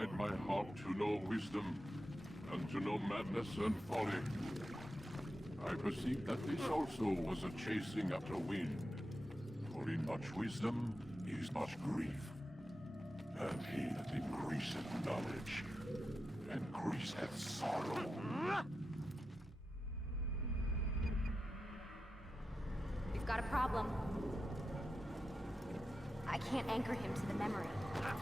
incline my heart to know wisdom, and to know madness and folly. I perceive that this also was a chasing after wind, for in much wisdom is much grief. And he that increaseth knowledge, increaseth sorrow. We've got a problem. I can't anchor him to the memory.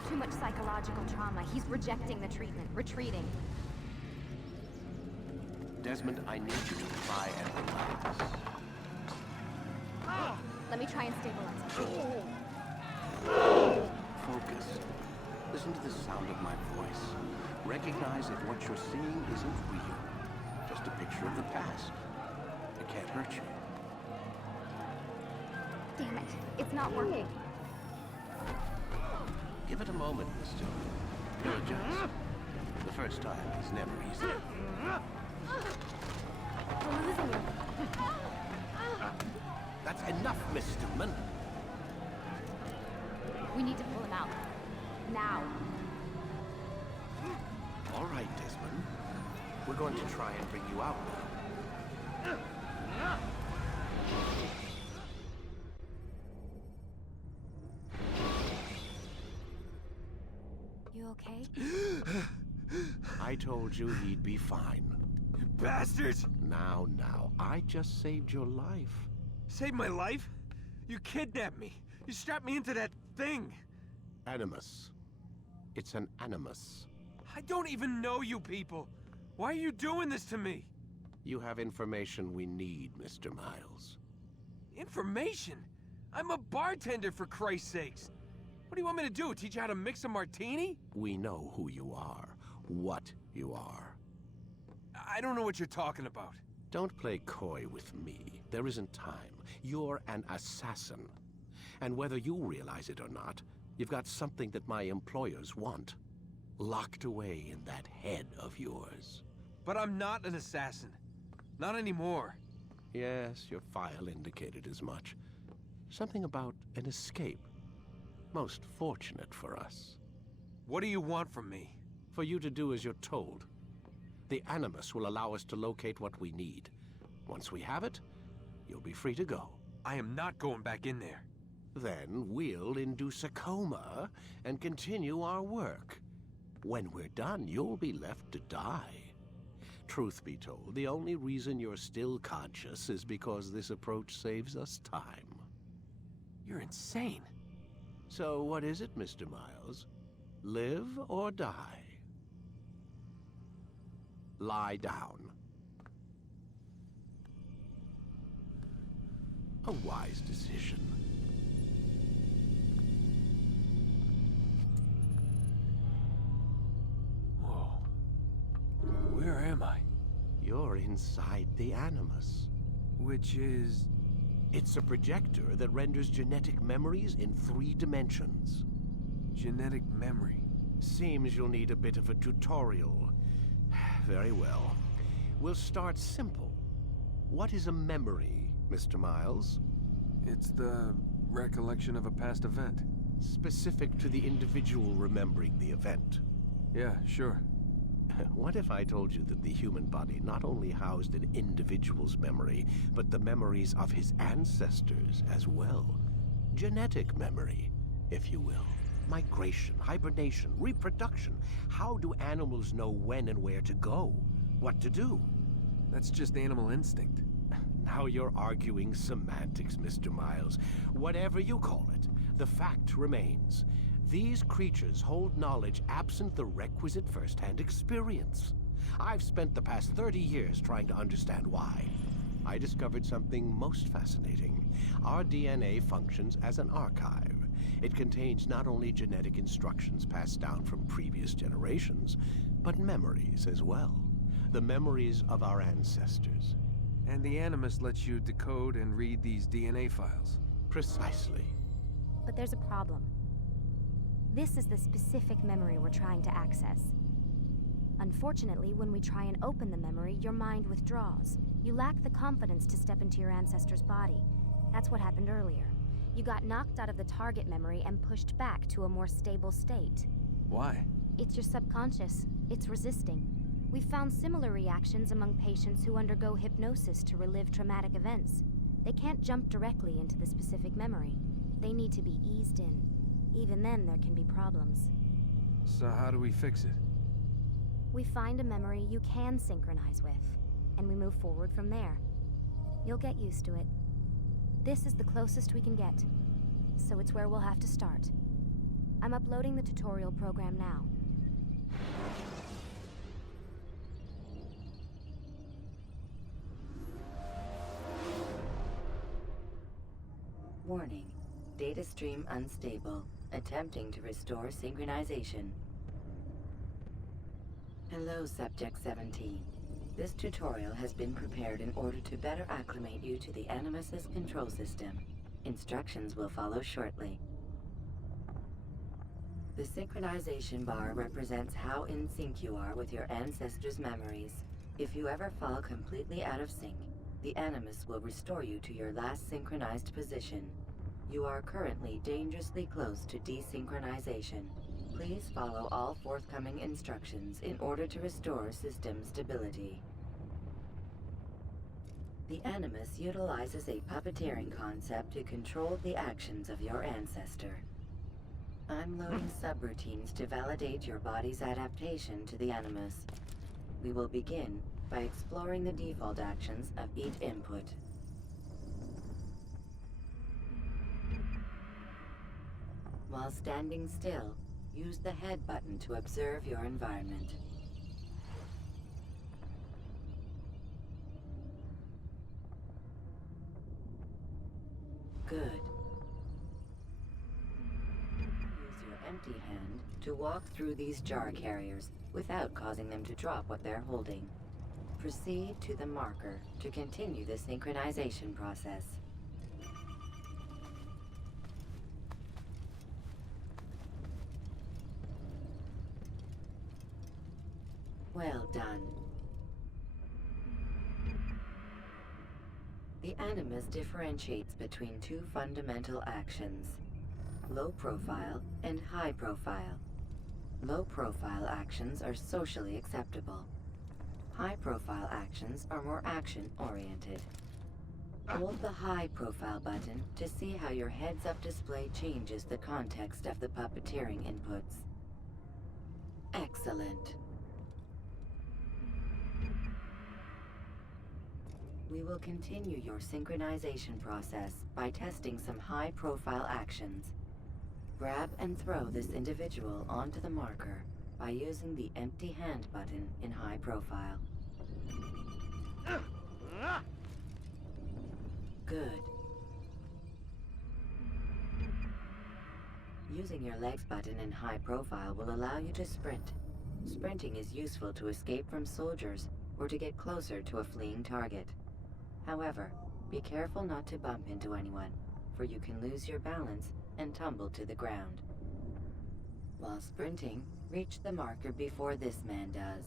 Too much psychological trauma. He's rejecting the treatment, retreating. Desmond, I need you to try and relax. Let me try and stabilize him. Focus. Listen to the sound of my voice. Recognize that what you're seeing isn't real. Just a picture of the past. It can't hurt you. Damn it. It's not working. Give it a moment, Mister. You'll adjust. The first time is never easy. We're losing him. That's enough, Miss Stillman. We need to pull him out. Now. All right, Desmond. We're going to try and bring you out now. You okay? I told you he'd be fine. You bastards! Now, I just saved your life. Saved my life? You kidnapped me. You strapped me into that thing. Animus. It's an animus. I don't even know you people. Why are you doing this to me? You have information we need, Mr. Miles. Information? I'm a bartender, for Christ's sakes. What do you want me to do? Teach you how to mix a martini? We know who you are, what you are. I don't know what you're talking about. Don't play coy with me. There isn't time. You're an assassin. And whether you realize it or not, you've got something that my employers want. Locked away in that head of yours. But I'm not an assassin. Not anymore. Yes, your file indicated as much. Something about an escape. Most fortunate for us. What do you want from me? For you to do as you're told. The Animus will allow us to locate what we need. Once we have it, you'll be free to go. I am not going back in there. Then we'll induce a coma and continue our work. When we're done, you'll be left to die. Truth be told, the only reason you're still conscious is because this approach saves us time. You're insane. So what is it, Mr. Miles? Live or die? Lie down. A wise decision. Whoa. Where am I? You're inside the Animus. Which is... It's a projector that renders genetic memories in 3 dimensions. genetic memory. Seems you'll need a bit of a tutorial. Very well. We'll start simple. What is a memory, Mr. Miles? It's the recollection of a past event. Specific to the individual remembering the event. Yeah, sure. What if I told you that the human body not only housed an individual's memory, but the memories of his ancestors as well? Genetic memory, if you will. Migration, hibernation, reproduction. How do animals know when and where to go? What to do? That's just animal instinct. Now you're arguing semantics, Mr. Miles. Whatever you call it, the fact remains. These creatures hold knowledge absent the requisite first-hand experience. I've spent the past 30 years trying to understand why. I discovered something most fascinating. Our DNA functions as an archive. It contains not only genetic instructions passed down from previous generations, but memories as well. The memories of our ancestors. And the Animus lets you decode and read these DNA files. Precisely. But there's a problem. This is the specific memory we're trying to access. Unfortunately, when we try and open the memory, your mind withdraws. You lack the confidence to step into your ancestor's body. That's what happened earlier. You got knocked out of the target memory and pushed back to a more stable state. Why? It's your subconscious. It's resisting. We've found similar reactions among patients who undergo hypnosis to relive traumatic events. They can't jump directly into the specific memory. They need to be eased in. Even then, there can be problems. So how do we fix it? We find a memory you can synchronize with, and we move forward from there. You'll get used to it. This is the closest we can get, so it's where we'll have to start. I'm uploading the tutorial program now. Warning. Data stream unstable. Attempting to restore synchronization. Hello, Subject 17. This tutorial has been prepared in order to better acclimate you to the Animus's control system. Instructions will follow shortly. The synchronization bar represents how in sync you are with your ancestors' memories. If you ever fall completely out of sync, the Animus will restore you to your last synchronized position. You are currently dangerously close to desynchronization. Please follow all forthcoming instructions in order to restore system stability. The Animus utilizes a puppeteering concept to control the actions of your ancestor. I'm loading subroutines to validate your body's adaptation to the Animus. We will begin by exploring the default actions of each input. While standing still, use the head button to observe your environment. Good. Use your empty hand to walk through these jar carriers without causing them to drop what they're holding. Proceed to the marker to continue the synchronization process. Well done. The Animus differentiates between two fundamental actions: low profile and high profile. Low profile actions are socially acceptable. High profile actions are more action-oriented. Hold the high profile button to see how your heads-up display changes the context of the puppeteering inputs. Excellent. We will continue your synchronization process by testing some high-profile actions. Grab and throw this individual onto the marker by using the empty hand button in high profile. Good. Using your legs button in high profile will allow you to sprint. Sprinting is useful to escape from soldiers or to get closer to a fleeing target. However, be careful not to bump into anyone, for you can lose your balance and tumble to the ground. While sprinting, reach the marker before this man does.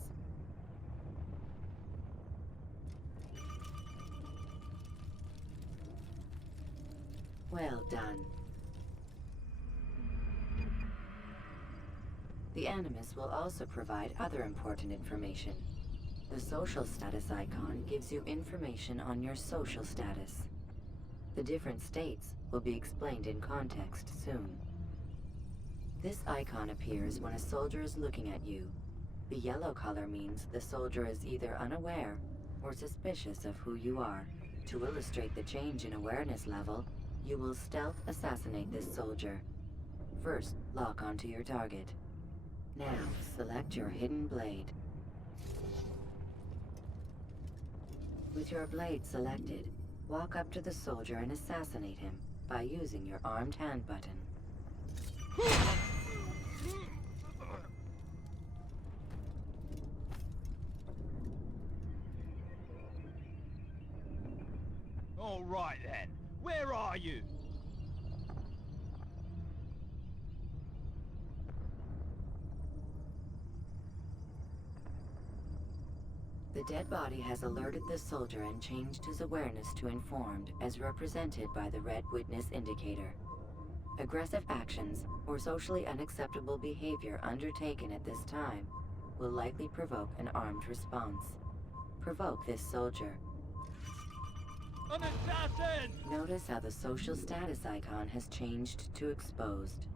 Well done. The Animus will also provide other important information. The social status icon gives you information on your social status. The different states will be explained in context soon. This icon appears when a soldier is looking at you. The yellow color means the soldier is either unaware or suspicious of who you are. To illustrate the change in awareness level, you will stealth assassinate this soldier. First, lock onto your target. Now, select your hidden blade. With your blade selected, walk up to the soldier and assassinate him by using your armed hand button. All right then, where are you? The dead body has alerted the soldier and changed his awareness to informed, as represented by the red witness indicator. Aggressive actions or socially unacceptable behavior undertaken at this time will likely provoke an armed response. Provoke this soldier. An assassin! Notice how the social status icon has changed to exposed.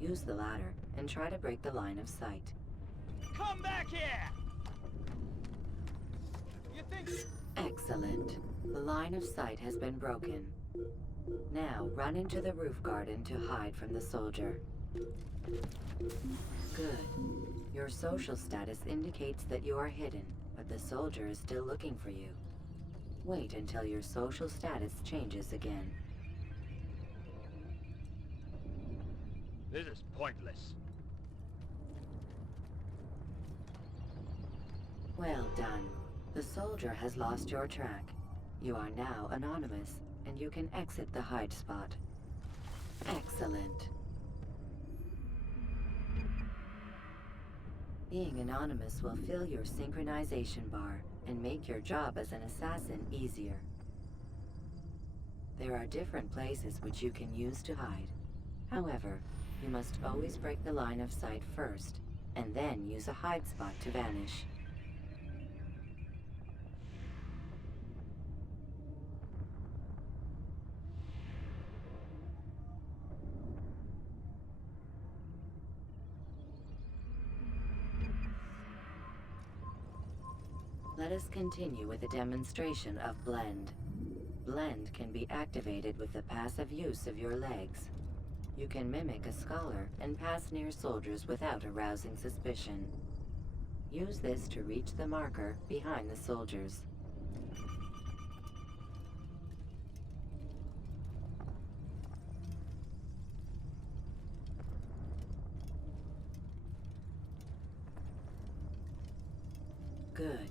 Use the latter and try to break the line of sight. Come back here! You think... Excellent. The line of sight has been broken. Now run into the roof garden to hide from the soldier. Good. Your social status indicates that you are hidden, but the soldier is still looking for you. Wait until your social status changes again. This is pointless. Well done. The soldier has lost your track. You are now anonymous, and you can exit the hide spot. Excellent. Being anonymous will fill your synchronization bar and make your job as an assassin easier. There are different places which you can use to hide. However, you must always break the line of sight first, and then use a hide spot to vanish. Let us continue with a demonstration of Blend. Blend can be activated with the passive use of your legs. You can mimic a scholar and pass near soldiers without arousing suspicion. Use this to reach the marker behind the soldiers. Good.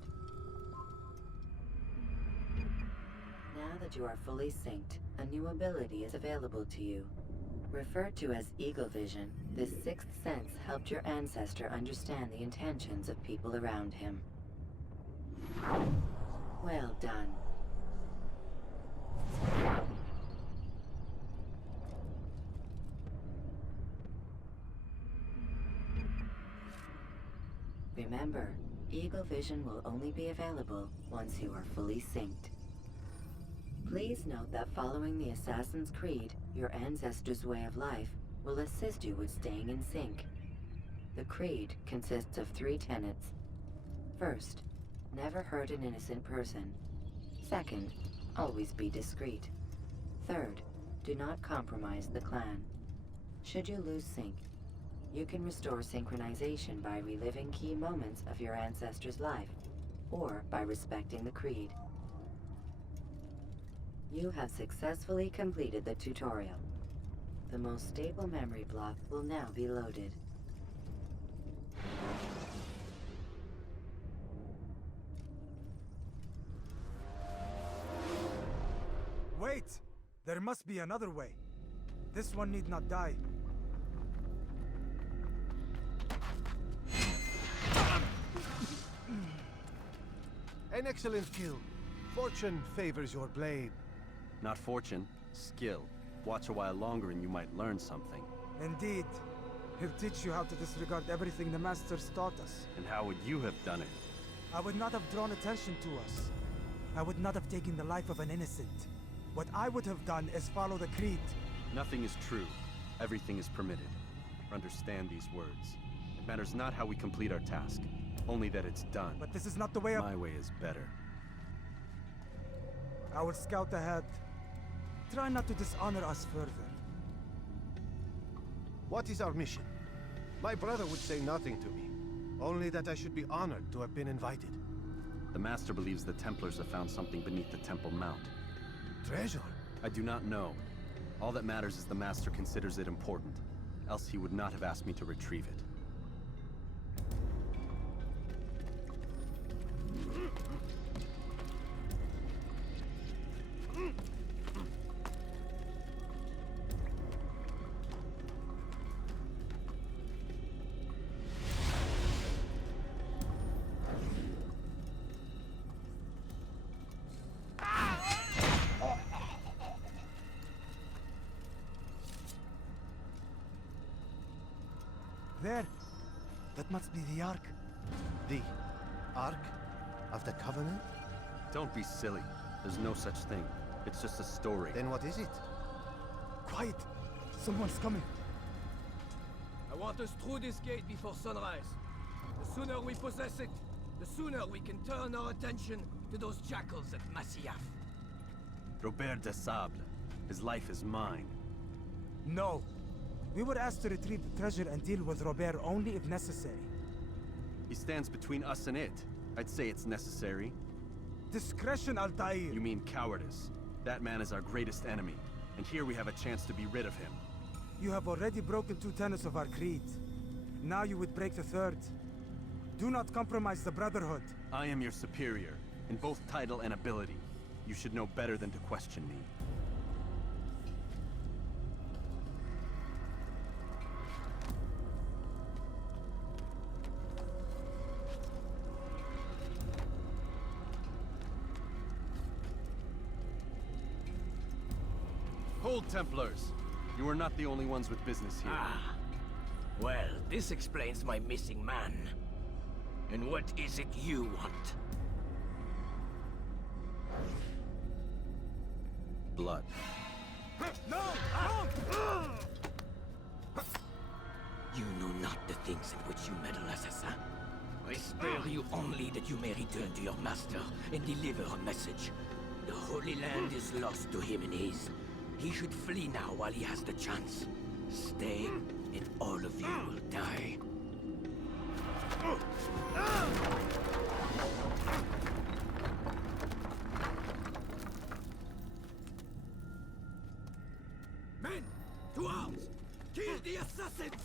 Now that you are fully synced, a new ability is available to you. Referred to as Eagle Vision, this sixth sense helped your ancestor understand the intentions of people around him. Well done. Remember, Eagle Vision will only be available once you are fully synced. Please note that following the Assassin's Creed, your ancestors' way of life, will assist you with staying in sync. The Creed consists of 3 tenets. First, never hurt an innocent person. Second, always be discreet. Third, do not compromise the clan. Should you lose sync, you can restore synchronization by reliving key moments of your ancestor's life, or by respecting the Creed. You have successfully completed the tutorial. The most stable memory block will now be loaded. Wait! There must be another way. This one need not die. An excellent kill. Fortune favors your blade. Not fortune, skill. Watch a while longer and you might learn something. Indeed. He'll teach you how to disregard everything the Masters taught us. And how would you have done it? I would not have drawn attention to us. I would not have taken the life of an innocent. What I would have done is follow the Creed. Nothing is true. Everything is permitted. Understand these words. It matters not how we complete our task, only that it's done. But this is not the way of... My way is better. I will scout ahead. Try not to dishonor us further. What is our mission? My brother would say nothing to me. Only that I should be honored to have been invited. The Master believes the Templars have found something beneath the Temple Mount. Treasure? I do not know. All that matters is the Master considers it important. Else he would not have asked me to retrieve it. There. That must be the Ark. The Ark of the Covenant? Don't be silly. There's no such thing. It's just a story. Then what is it? Quiet! Someone's coming. I want us through this gate before sunrise. The sooner we possess it, the sooner we can turn our attention to those jackals at Masyaf. Robert de Sable. His life is mine. No. We were asked to retrieve the treasure and deal with Robert only if necessary. He stands between us and it. I'd say it's necessary. Discretion, Altair! You mean cowardice. That man is our greatest enemy, and here we have a chance to be rid of him. You have already broken 2 tenets of our creed. Now you would break the 3rd. Do not compromise the Brotherhood. I am your superior, in both title and ability. You should know better than to question me. Hold, Templars! You are not the only ones with business here. Ah. Well, this explains my missing man. And what is it you want? Blood. No! You know not the things in which you meddle, assassin. I spare you only that you may return to your master and deliver a message. The Holy Land is lost to him and his. He should flee now while he has the chance. Stay, and all of you will die. Men, to arms! Kill the assassins!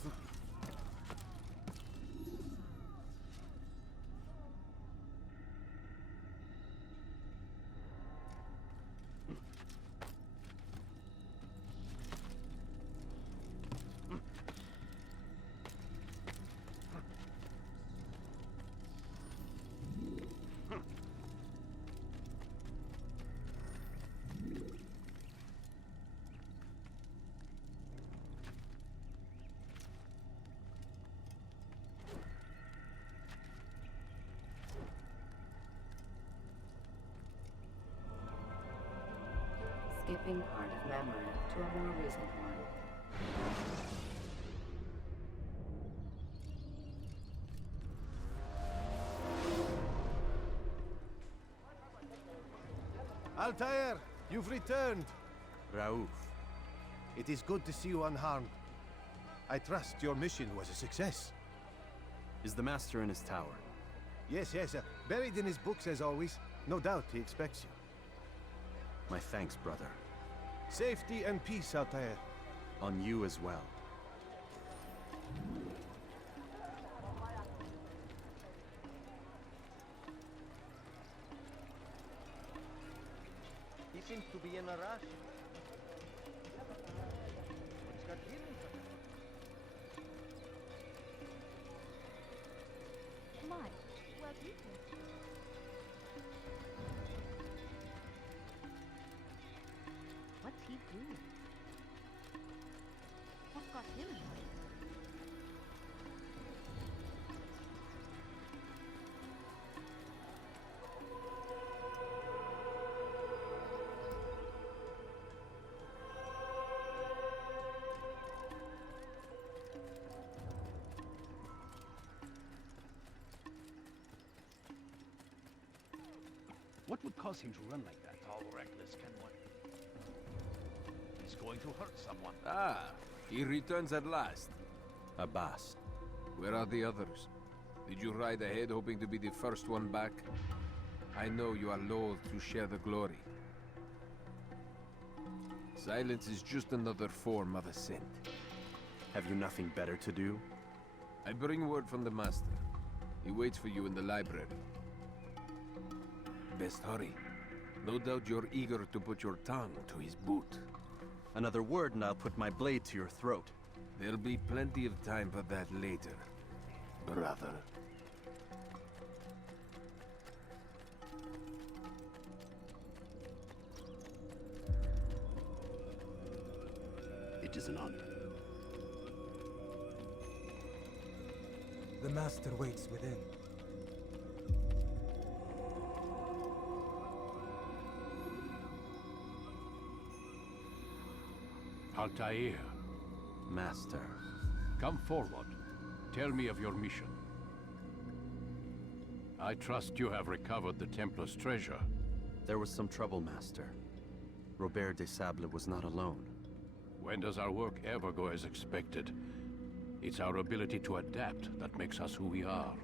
Skipping part of memory to a more recent one. Altair, you've returned. Raouf. It is good to see you unharmed. I trust your mission was a success. Is the Master in his tower? Yes, buried in his books as always. No doubt he expects you. My thanks, brother. Safety and peace, Altair. On you as well. He seems to be in a rush. What's got him? My, well eaten. What's he doing? What got him annoyed? What would cause him to run like that? All reckless, can one? He's going to hurt someone. Ah, he returns at last. Abbas. Where are the others? Did you ride ahead hoping to be the first one back? I know you are loath to share the glory. Silence is just another form of assent. Have you nothing better to do? I bring word from the Master. He waits for you in the library. Best hurry. No doubt you're eager to put your tongue to his boot. Another word and I'll put my blade to your throat. There'll be plenty of time for that later, brother. It is an honor. The Master waits within. Altair, Master. come forward. Tell me of your mission. I trust you have recovered the Templar's treasure. There was some trouble, Master. Robert de Sable was not alone. When does our work ever go as expected? It's our ability to adapt that makes us who we are.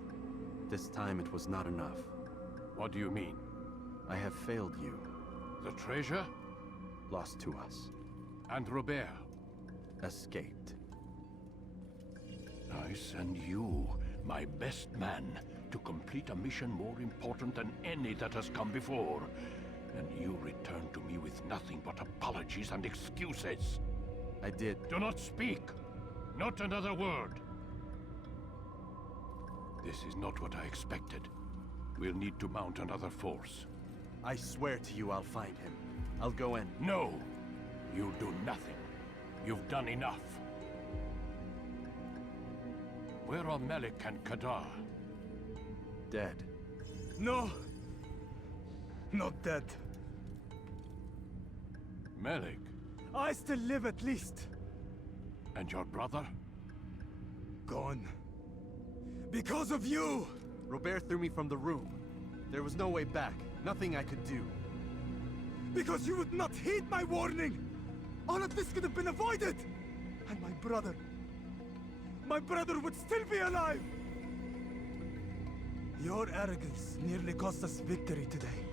This time it was not enough. What do you mean? I have failed you. The treasure? Lost to us. And Robert? Escaped. I send you, my best man, to complete a mission more important than any that has come before. And you return to me with nothing but apologies and excuses. I did. Do not speak! Not another word! This is not what I expected. We'll need to mount another force. I swear to you I'll find him. I'll go in. No! You'll do nothing. You've done enough. Where are Malik and Kadar? Dead. No! Not dead. Malik? I still live at least. And your brother? Gone. Because of you! Robert threw me from the room. There was no way back. Nothing I could do. Because you would not heed my warning! All of this could have been avoided! And my brother would still be alive! Your arrogance nearly cost us victory today.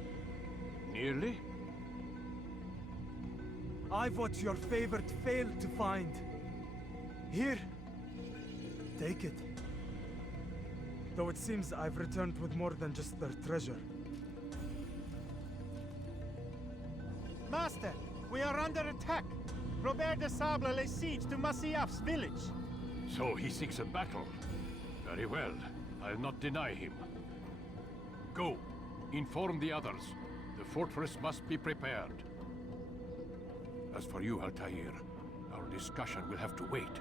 Nearly? I've what your favorite failed to find. Here. Take it. Though it seems I've returned with more than just their treasure. Master, we are under attack. Robert de Sable lays siege to Masyaf's village. So he seeks a battle. Very well. I'll not deny him. Go. Inform the others. The fortress must be prepared. As for you, Altair, our discussion will have to wait.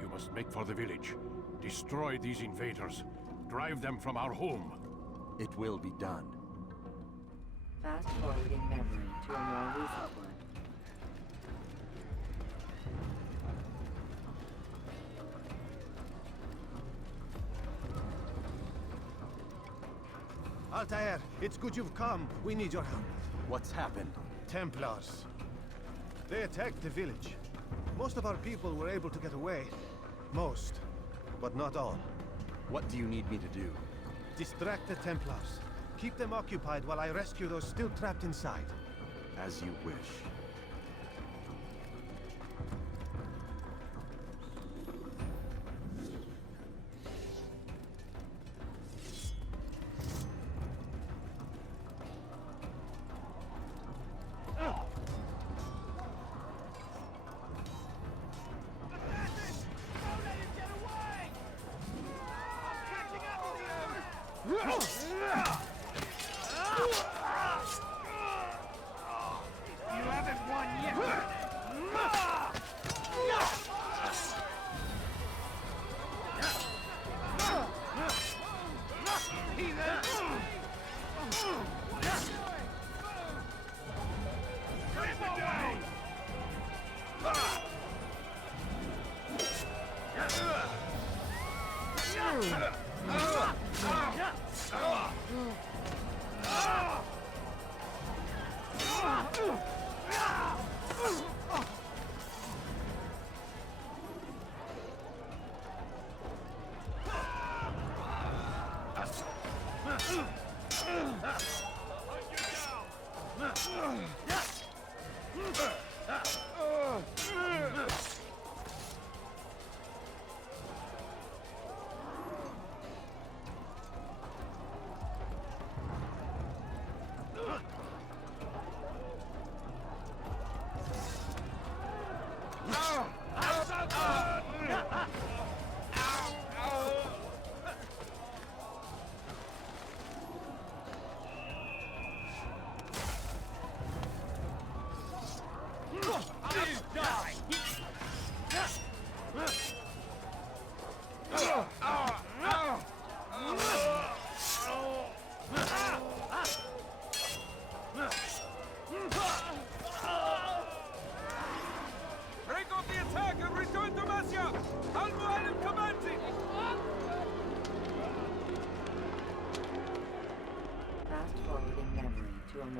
You must make for the village. Destroy these invaders. Drive them from our home. It will be done. Fast-forwarding memory to a more recent one. Altair, it's good you've come. We need your help. What's happened? Templars. They attacked the village. Most of our people were able to get away. Most, but not all. What do you need me to do? Distract the Templars. Keep them occupied while I rescue those still trapped inside. As you wish.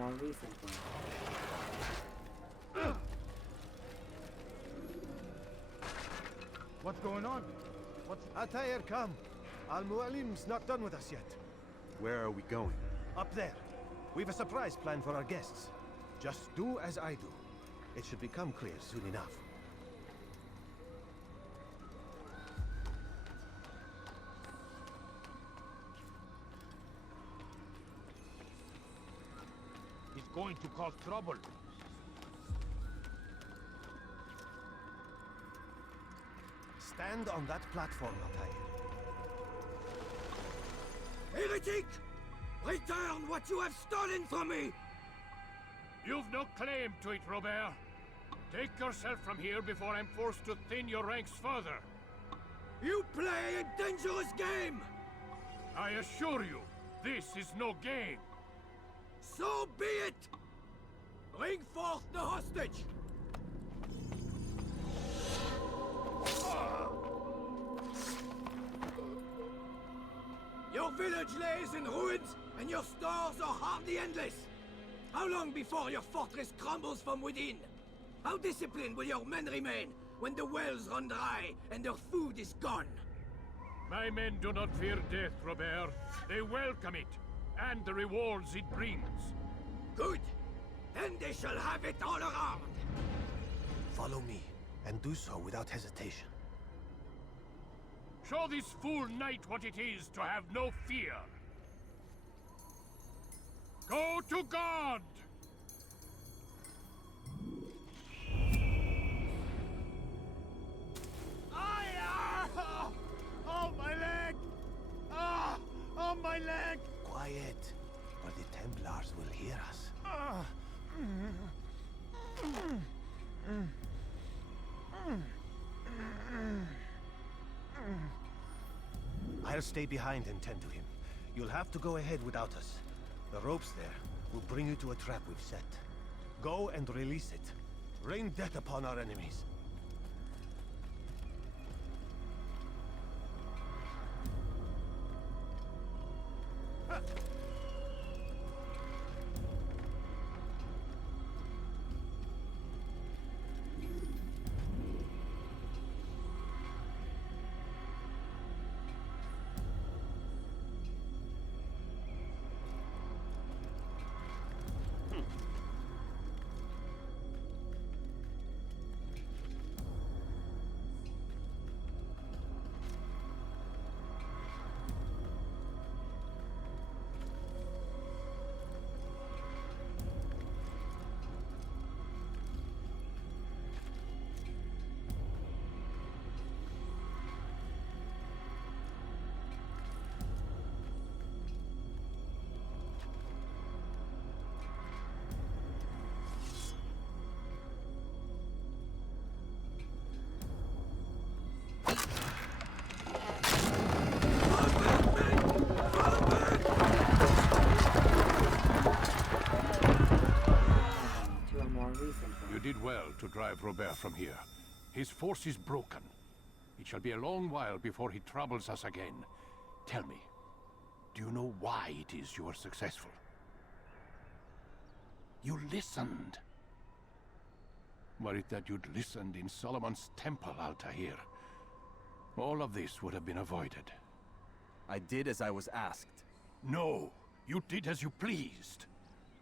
more recent one. What's going on? Altair, come. Al-Mu'alim's not done with us yet. Where are we going? Up there. We've a surprise plan for our guests. Just do as I do. It should become clear soon enough. He's going to cause trouble. Stand on that platform, Altair. Heretic! Return what you have stolen from me! You've no claim to it, Robert. Take yourself from here before I'm forced to thin your ranks further. You play a dangerous game! I assure you, this is no game. So be it! Bring forth the hostage! Your village lays in ruins, and your stores are hardly endless. How long before your fortress crumbles from within? How disciplined will your men remain when the wells run dry and their food is gone? My men do not fear death, Robert. They welcome it, and the rewards it brings. Good. Then they shall have it all around. Follow me, and do so without hesitation. Show this fool knight what it is to have no fear. Go to God! Oh, my leg! Ah! Oh, my leg! Quiet, or the Templars will hear us. I'll stay behind and tend to him. You'll have to go ahead without us. The ropes there will bring you to a trap we've set. Go and release it. Rain death upon our enemies. You did well to drive Robert from here. His force is broken. It shall be a long while before he troubles us again. Tell me, do you know why it is you are successful? You listened. Were it that you'd listened in Solomon's temple, Altair, all of this would have been avoided. I did as I was asked. No, you did as you pleased.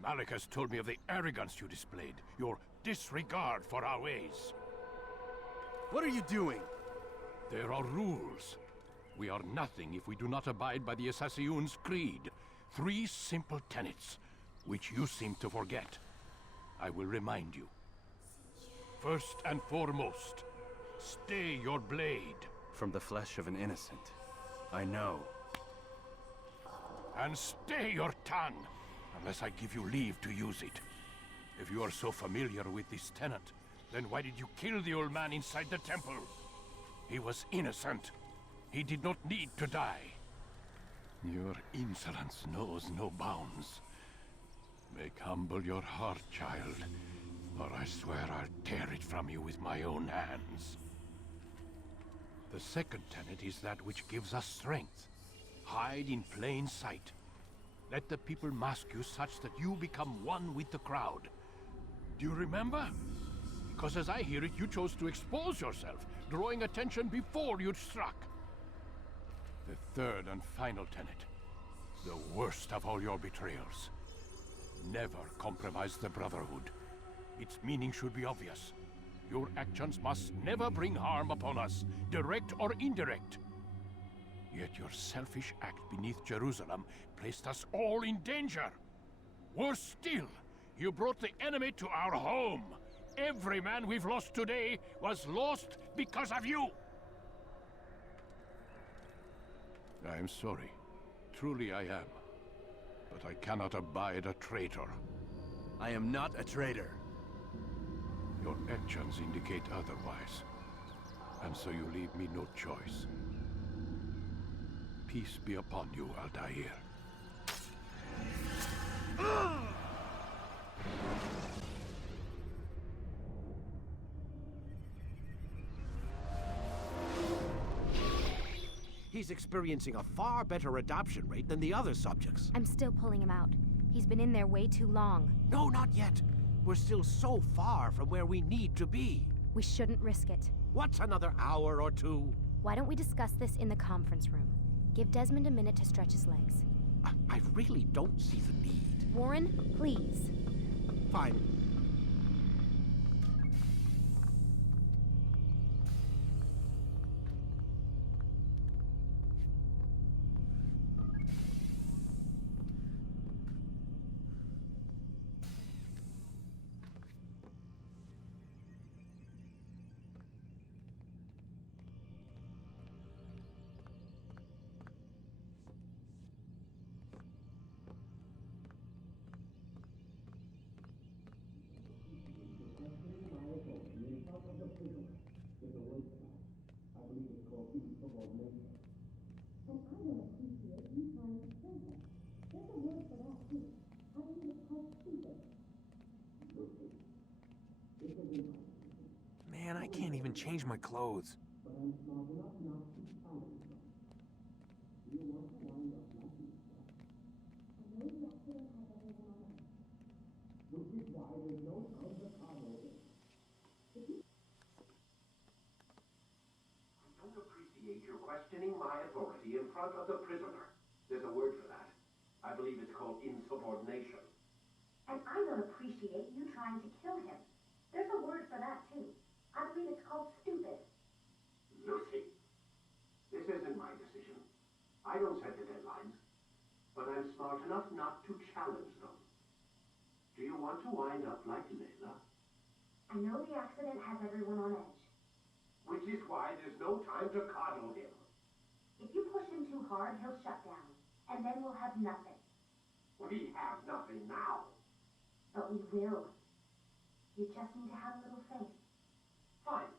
Malik has told me of the arrogance you displayed, your disregard for our ways. What are you doing? There are rules. We are nothing if we do not abide by the Assassin's creed. 3 simple tenets, which you seem to forget. I will remind you. First and foremost, stay your blade. From the flesh of an innocent. I know. And stay your tongue, unless I give you leave to use it. If you are so familiar with this tenet, then why did you kill the old man inside the temple? He was innocent. He did not need to die. Your insolence knows no bounds. Make humble your heart, child, or I swear I'll tear it from you with my own hands. The second tenet is that which gives us strength. Hide in plain sight. Let the people mask you such that you become one with the crowd. Do you remember? Because as I hear it, you chose to expose yourself, drawing attention before you'd struck. The third and final tenet. The worst of all your betrayals. Never compromise the Brotherhood. Its meaning should be obvious. Your actions must never bring harm upon us, direct or indirect. Yet your selfish act beneath Jerusalem placed us all in danger. Worse still, you brought the enemy to our home. Every man we've lost today was lost because of you. I am sorry. Truly I am. But I cannot abide a traitor. I am not a traitor. Your actions indicate otherwise. And so you leave me no choice. Peace be upon you, Altair. He's experiencing a far better adoption rate than the other subjects. I'm still pulling him out. He's been in there way too long. No, not yet. We're still so far from where we need to be. We shouldn't risk it. What's another hour or two? Why don't we discuss this in the conference room? Give Desmond a minute to stretch his legs. I really don't see the need. Warren, please. Fine. Man, I can't even change my clothes. You're questioning my authority in front of the prisoner. There's a word for that. I believe it's called insubordination. And I don't appreciate you trying to kill him. There's a word for that, too. I believe it's called stupid. Lucy, this isn't my decision. I don't set the deadlines. But I'm smart enough not to challenge them. Do you want to wind up like Layla? I know the accident has everyone on edge. Which is why there's no time to coddle him. If you push him too hard, he'll shut down. And then we'll have nothing. We have nothing now. But we will. You just need to have a little faith. Fine.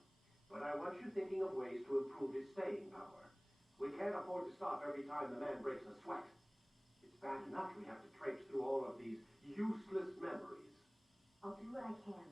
But I want you thinking of ways to improve his staying power. We can't afford to stop every time the man breaks a sweat. It's bad enough we have to traipse through all of these useless memories. I'll do what I can.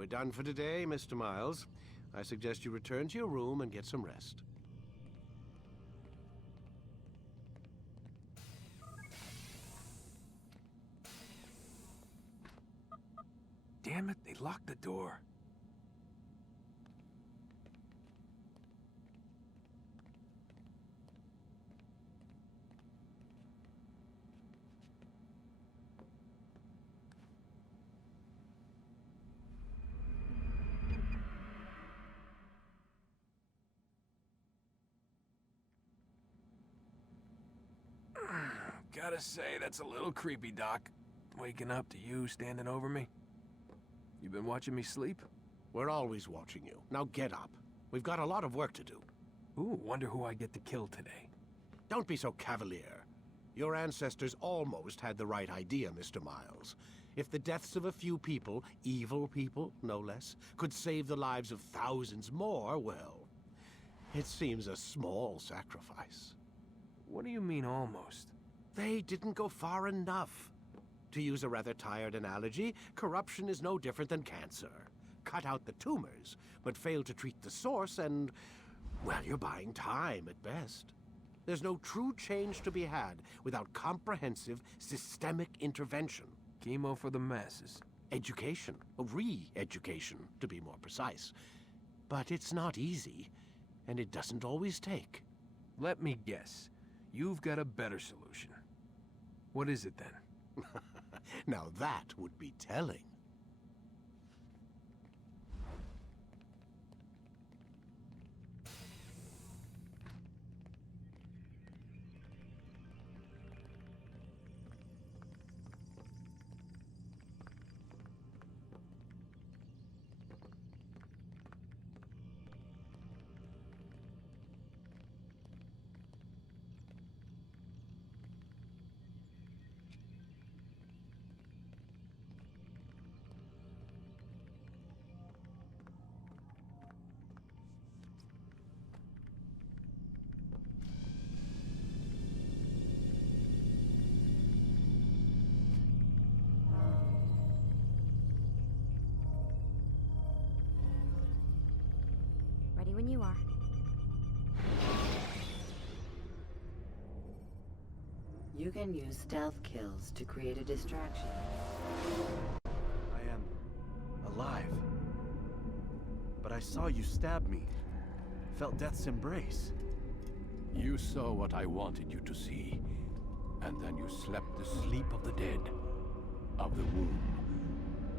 We're done for today, Mr. Miles. I suggest you return to your room and get some rest. Damn it, they locked the door. Gotta say, that's a little creepy, Doc. Waking up to you standing over me. You been watching me sleep? We're always watching you. Now get up. We've got a lot of work to do. Ooh, wonder who I get to kill today. Don't be so cavalier. Your ancestors almost had the right idea, Mr. Miles. If the deaths of a few people, evil people, no less, could save the lives of thousands more, well, it seems a small sacrifice. What do you mean, almost? They didn't go far enough. To use a rather tired analogy, corruption is no different than cancer. Cut out the tumors, but fail to treat the source and, well, you're buying time at best. There's no true change to be had without comprehensive, systemic intervention. Chemo for the masses. Education, re-education, to be more precise. But it's not easy, and it doesn't always take. Let me guess. You've got a better solution. What is it then? Now that would be telling. Ready when you are. You can use stealth kills to create a distraction. I am alive. But I saw you stab me. Felt death's embrace. You saw what I wanted you to see, and then you slept the sleep of the dead, of the womb,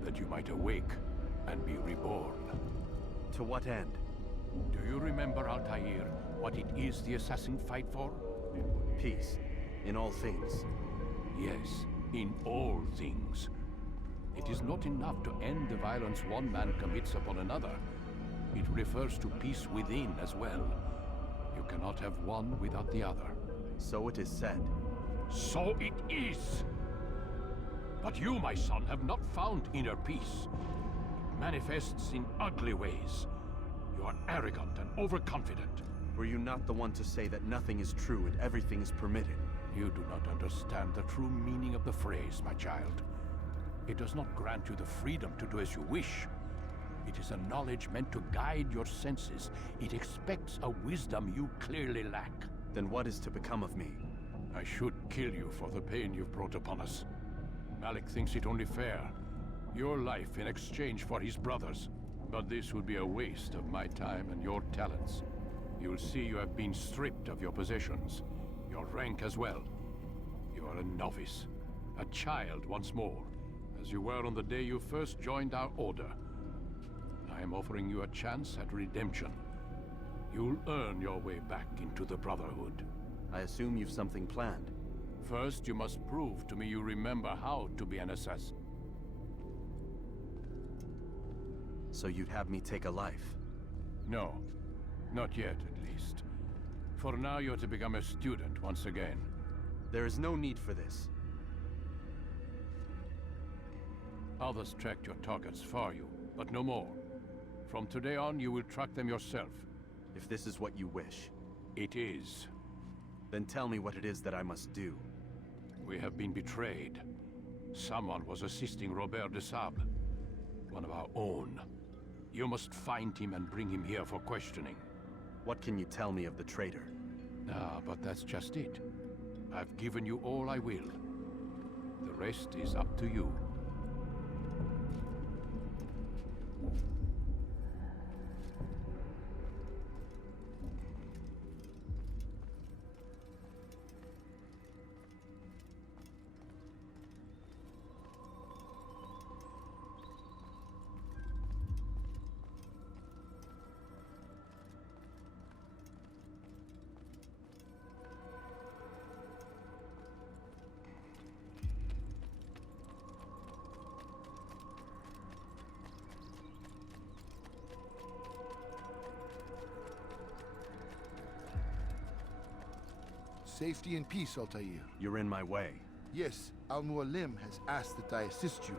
that you might awake and be reborn. To what end? Do you remember, Altair, what it is the assassin fight for? Peace. In all things. Yes, in all things. It is not enough to end the violence one man commits upon another. It refers to peace within as well. You cannot have one without the other. So it is said. So it is! But you, my son, have not found inner peace. It manifests in ugly ways. You are arrogant and overconfident. Were you not the one to say that nothing is true and everything is permitted? You do not understand the true meaning of the phrase, my child. It does not grant you the freedom to do as you wish. It is a knowledge meant to guide your senses. It expects a wisdom you clearly lack. Then what is to become of me? I should kill you for the pain you've brought upon us. Malik thinks it only fair. Your life in exchange for his brother's. But this would be a waste of my time and your talents. You'll see you have been stripped of your possessions. Your rank as well. You are a novice. A child once more. As you were on the day you first joined our order. I am offering you a chance at redemption. You'll earn your way back into the Brotherhood. I assume you've something planned. First, you must prove to me you remember how to be an assassin. So you'd have me take a life? No. Not yet, at least. For now, you're to become a student once again. There is no need for this. Others tracked your targets for you, but no more. From today on, you will track them yourself. If this is what you wish. It is. Then tell me what it is that I must do. We have been betrayed. Someone was assisting Robert de Sable, one of our own. You must find him and bring him here for questioning. What can you tell me of the traitor? Ah, but that's just it. I've given you all I will. The rest is up to you. Safety and peace, Altair. You're in my way. Yes, Al-Mualim has asked that I assist you.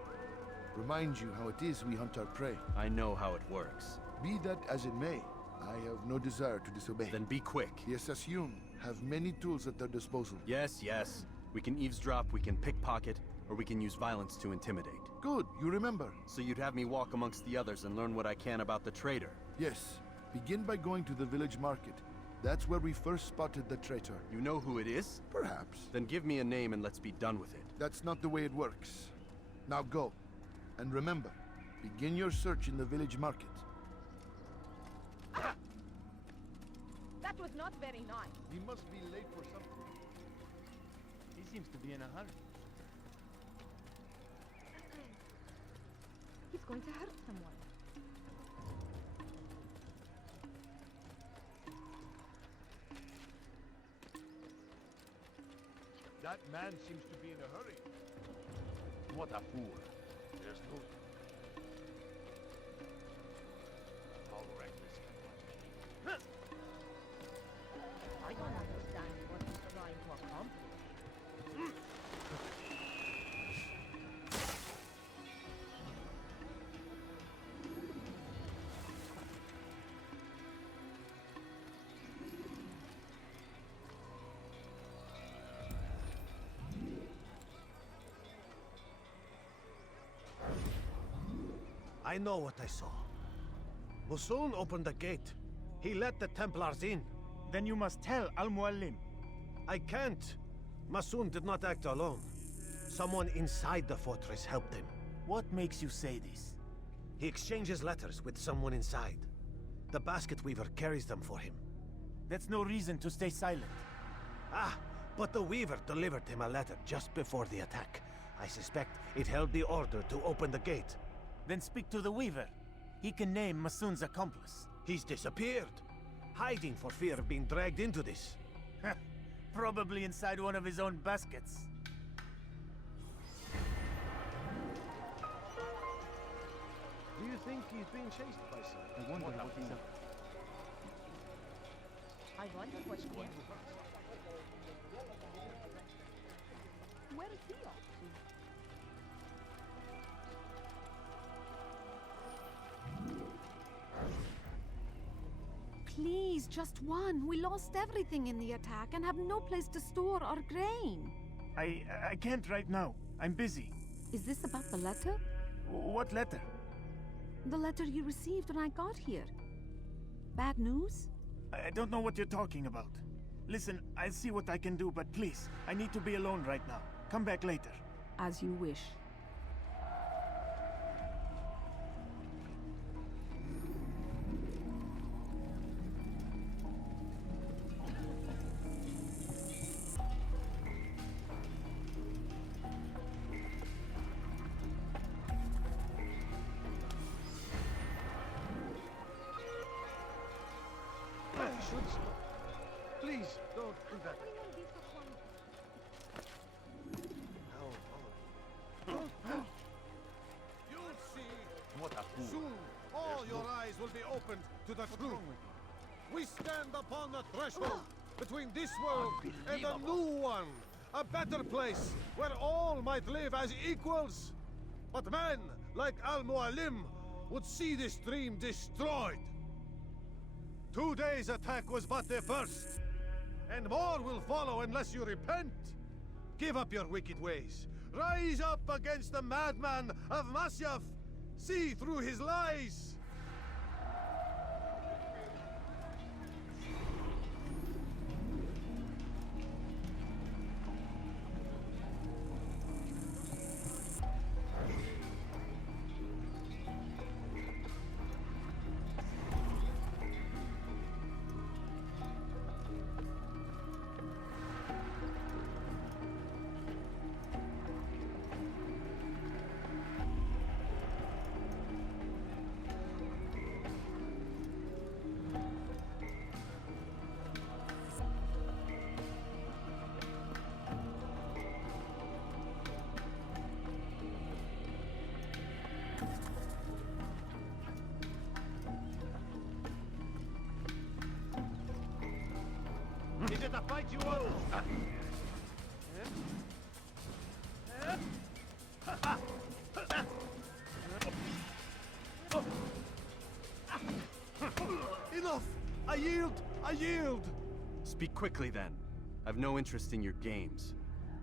Remind you how it is we hunt our prey. I know how it works. Be that as it may, I have no desire to disobey. Then be quick. The Assassin have many tools at their disposal. Yes. We can eavesdrop, we can pickpocket, or we can use violence to intimidate. Good, you remember. So you'd have me walk amongst the others and learn what I can about the traitor? Yes. Begin by going to the village market. That's where we first spotted the traitor. You know who it is? Perhaps. Then give me a name and let's be done with it. That's not the way it works. Now go. And remember, begin your search in the village market. Ah! That was not very nice. He must be late for something. He seems to be in a hurry. He's going to hurt someone. That man seems to be in a hurry. What a fool. There's no... How reckless can one be? I don't understand what he's trying to accomplish. I know what I saw. Musoon opened the gate. He let the Templars in. Then you must tell Al-Mualim. I can't. Masoon did not act alone. Someone inside the fortress helped him. What makes you say this? He exchanges letters with someone inside. The basket weaver carries them for him. That's no reason to stay silent. Ah, but the weaver delivered him a letter just before the attack. I suspect it held the order to open the gate. Then speak to the weaver. He can name Masoon's accomplice. He's disappeared, hiding for fear of being dragged into this. Probably inside one of his own baskets. Do you think he's being chased by someone? I wonder what he's up to. I wonder what's going on. Where is he off to? Please, just one. We lost everything in the attack and have no place to store our grain. I can't right now. I'm busy. Is this about the letter? What letter? The letter you received when I got here. Bad news? I don't know what you're talking about. Listen, I'll see what I can do, but please, I need to be alone right now. Come back later. As you wish. Please, don't do that. You'll see. What a fool. Soon, all your eyes will be opened to the truth. We stand upon the threshold between this world and a new one. A better place where all might live as equals. But men like Al-Mualim would see this dream destroyed. Today's attack was but the first. And more will follow unless you repent. Give up your wicked ways. Rise up against the madman of Masyaf. See through his lies. to fight you all! Enough! I yield! I yield! Speak quickly, then. I've no interest in your games.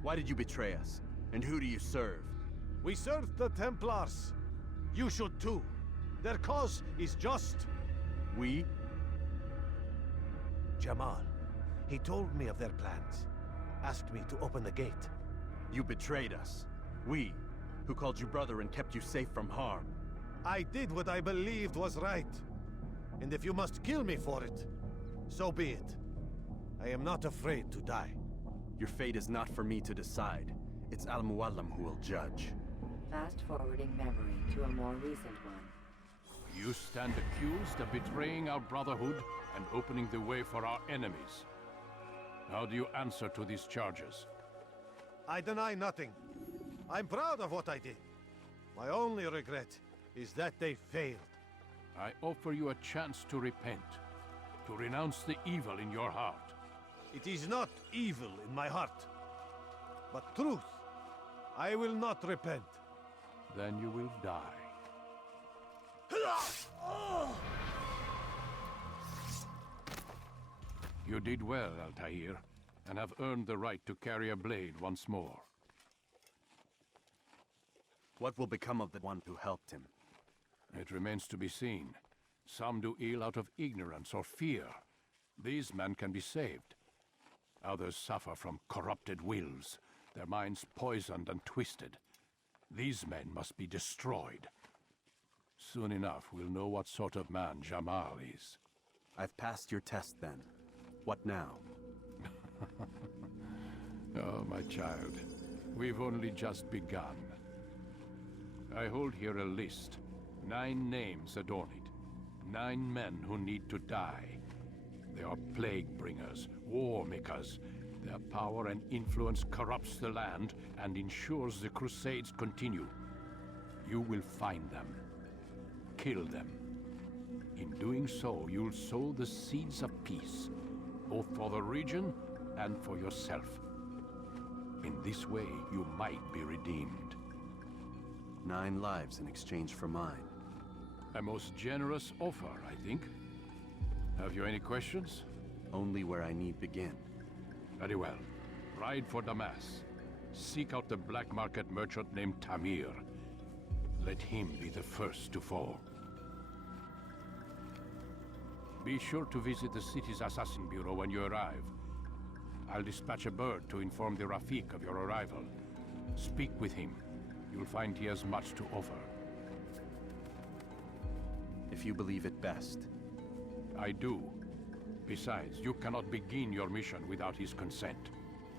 Why did you betray us? And who do you serve? We serve the Templars. You should too. Their cause is just. We? Jamal. He told me of their plans. Asked me to open the gate. You betrayed us. We, who called you brother and kept you safe from harm. I did what I believed was right. And if you must kill me for it, so be it. I am not afraid to die. Your fate is not for me to decide. It's Al-Mualim who will judge. Fast-forwarding memory to a more recent one. You stand accused of betraying our Brotherhood and opening the way for our enemies. How do you answer to these charges? I deny nothing. I'm proud of what I did. My only regret is that they failed. I offer you a chance to repent, to renounce the evil in your heart. It is not evil in my heart, but truth. I will not repent. Then you will die. You did well, Altair, and have earned the right to carry a blade once more. What will become of the one who helped him? It remains to be seen. Some do ill out of ignorance or fear. These men can be saved. Others suffer from corrupted wills, their minds poisoned and twisted. These men must be destroyed. Soon enough, we'll know what sort of man Jamal is. I've passed your test, then. What now? Oh, my child. We've only just begun. I hold here a list. 9 names adorn it. 9 men who need to die. They are plague bringers, war makers. Their power and influence corrupts the land and ensures the Crusades continue. You will find them. Kill them. In doing so, you'll sow the seeds of peace, both for the region and for yourself. In this way, you might be redeemed. 9 lives in exchange for mine. A most generous offer, I think. Have you any questions? Only where I need begin. Very well. Ride for Damas. Seek out the black market merchant named Tamir. Let him be the first to fall. Be sure to visit the city's assassin bureau when you arrive. I'll dispatch a bird to inform the Rafik of your arrival. Speak with him. You'll find he has much to offer. If you believe it best. I do. Besides, you cannot begin your mission without his consent.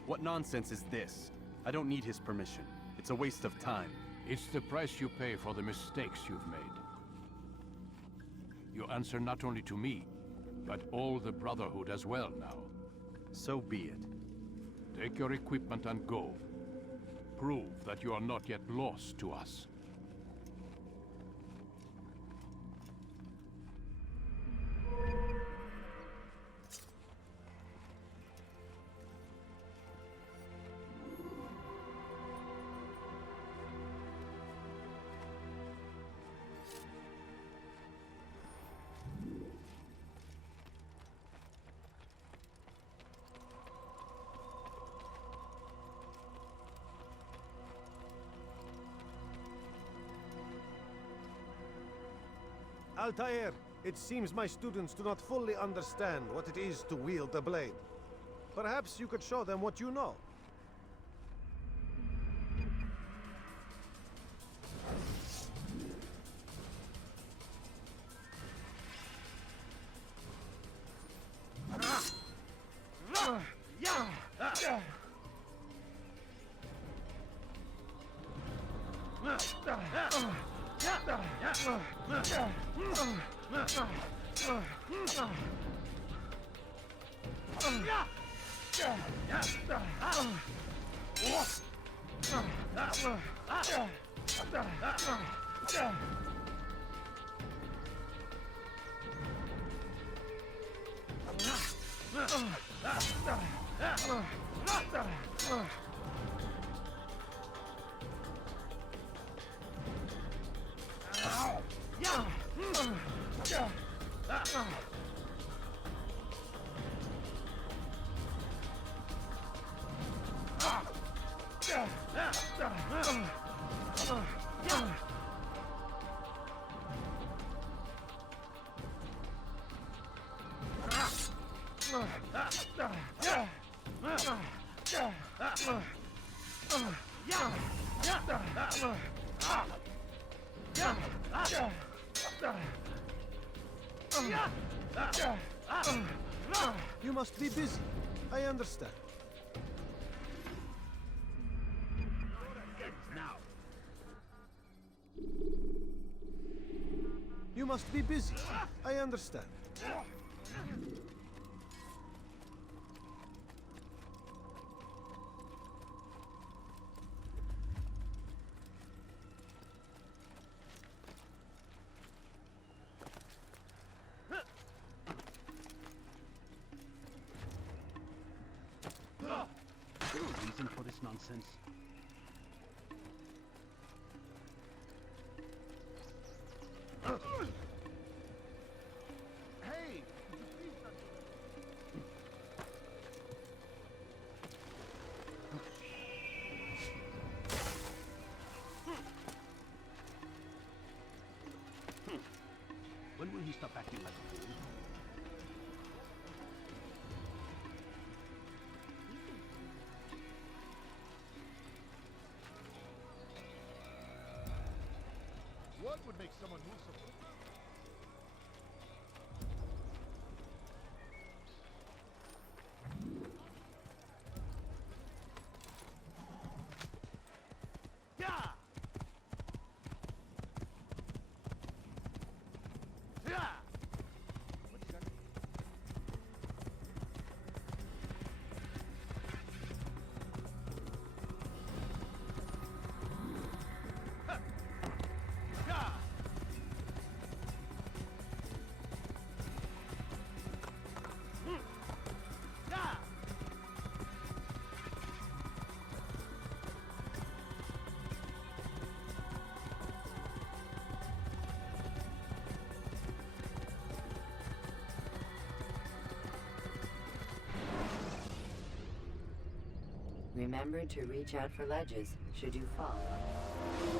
What nonsense is this? I don't need his permission. It's a waste of time. It's the price you pay for the mistakes you've made. You answer not only to me, but all the Brotherhood as well now. So be it. Take your equipment and go. Prove that you are not yet lost to us. Altair, it seems my students do not fully understand what it is to wield the blade. Perhaps you could show them what you know. You must be busy. I understand. Now. You must be busy. I understand. Reason for this nonsense? Hey! When will he stop acting like a fool? What would make someone move so quickly? Remember to reach out for ledges should you fall.